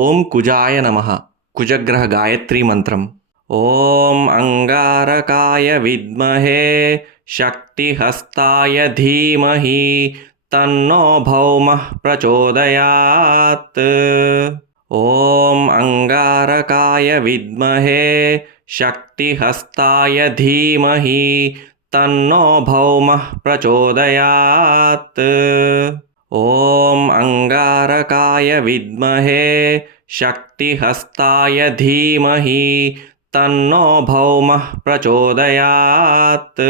ओम कुजाय नमः। कुजग्रह गायत्री मंत्रम। ओम अंगारकाय विद्महे शक्तिहस्ताय धीमहि तन्नो भौमः प्रचोदयात्। ओम अंगारकाय विद्महे शक्तिहस्ताय धीमहि तन्नो भौमः प्रचोदयात्। ओम अंगारकाय विद्महे शक्तिहस्ताय धीमहि तन्नो भौमः प्रचोदयात्।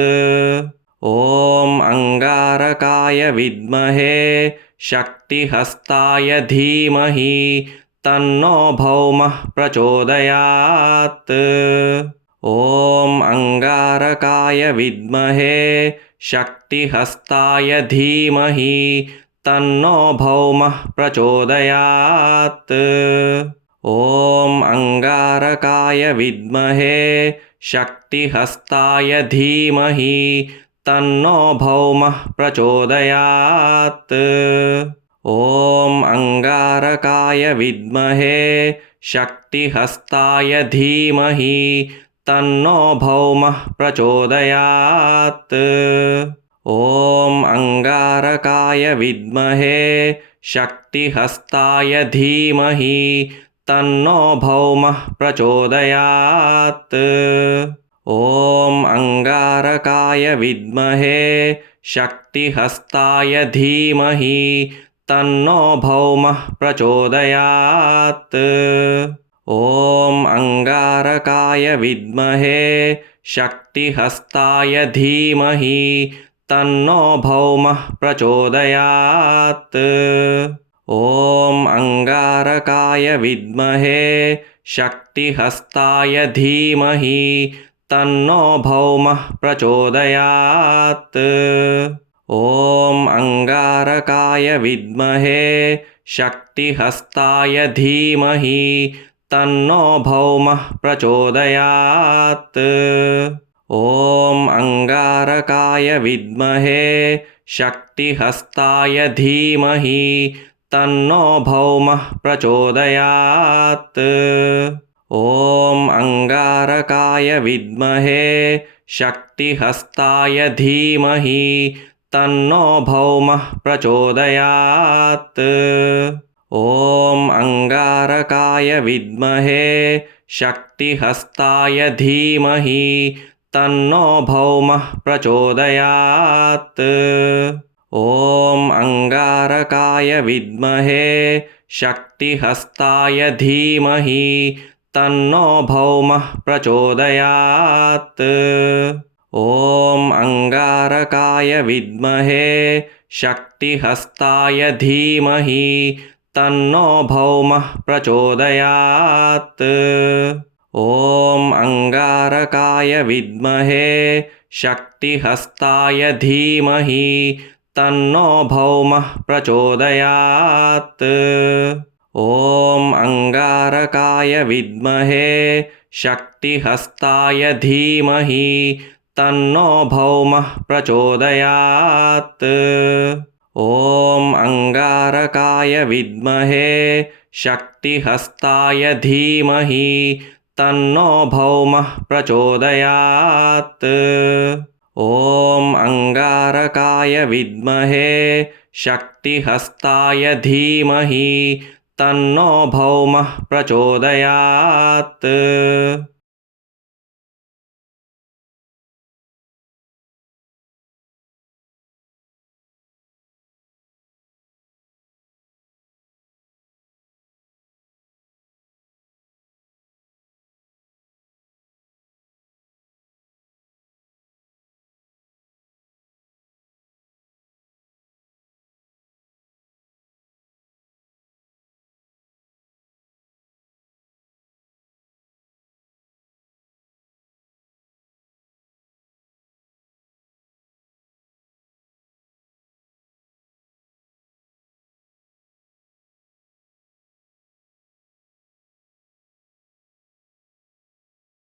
ओम अंगारकाय विद्महे शक्तिहस्ताय धीमहि तन्नो भौमः प्रचोदयात्। ओम अंगारकाय विद्महे शक्तिहस्ताय धीमहि तन्नो भौमः प्रचोदयात्। ओम अंगारकाय विद्महे शक्तिहस्ताय धीमहि तन्नो भौमः प्रचोदयात्। ओम अंगारकाय विद्महे शक्तिहस्ताय धीमहि तन्नो भौमः प्रचोदयात्। ओम अंगारकाय विद्महे शक्तिहस्ताय धीमहि तन्नो भौमः प्रचोदयात्। ओम अंगारकाय विद्महे शक्तिहस्ताय धीमहि तन्नो भौमः प्रचोदयात्। ओम अंगारकाय विद्महे शक्तिहस्ताय धीमहि तन्नो भौमः प्रचोदयात्। ओम अंगारकाय विद्महे शक्तिहस्ताय धीमहि तन्नो भौमः प्रचोदयात्। ओम अंगारकाय विद्महे शक्तिहस्ताय धीमहि तन्नो भौमः प्रचोदयात्। ओम अंगारकाय विद्महे शक्तिहस्ताय धीमहि तन्नो भौमः प्रचोदयात्। ओम अंगारकाय विद्महे शक्तिहस्ताय धीमहि तन्नो भौमः प्रचोदयात्। ओम अंगारकाय विद्महे शक्तिहस्ताय धीमहि तन्नो भौमः प्रचोदयात्। ओम अंगारकाय विद्महे शक्तिहस्ताय धीमहि तन्नो भौमः प्रचोदयात्। ओम अंगारकाय विद्महे शक्तिहस्ताय धीमहि तन्नो भौमः प्रचोदयात्। ओम अंगारकाय विद्महे शक्तिहस्ताय धीमहि तन्नो भौमः प्रचोदयात्। ओम अंगारकाय विद्महे शक्तिहस्ताय धीमहि तन्नो भौमः प्रचोदयात्। ओम अंगारकाय विद्महे शक्तिहस्ताय धीमहि तन्नो भौमः प्रचोदयात्। ओम अंगारकाय विद्महे शक्तिहस्ताय धीमहि तन्नो भौमः प्रचोदयात्।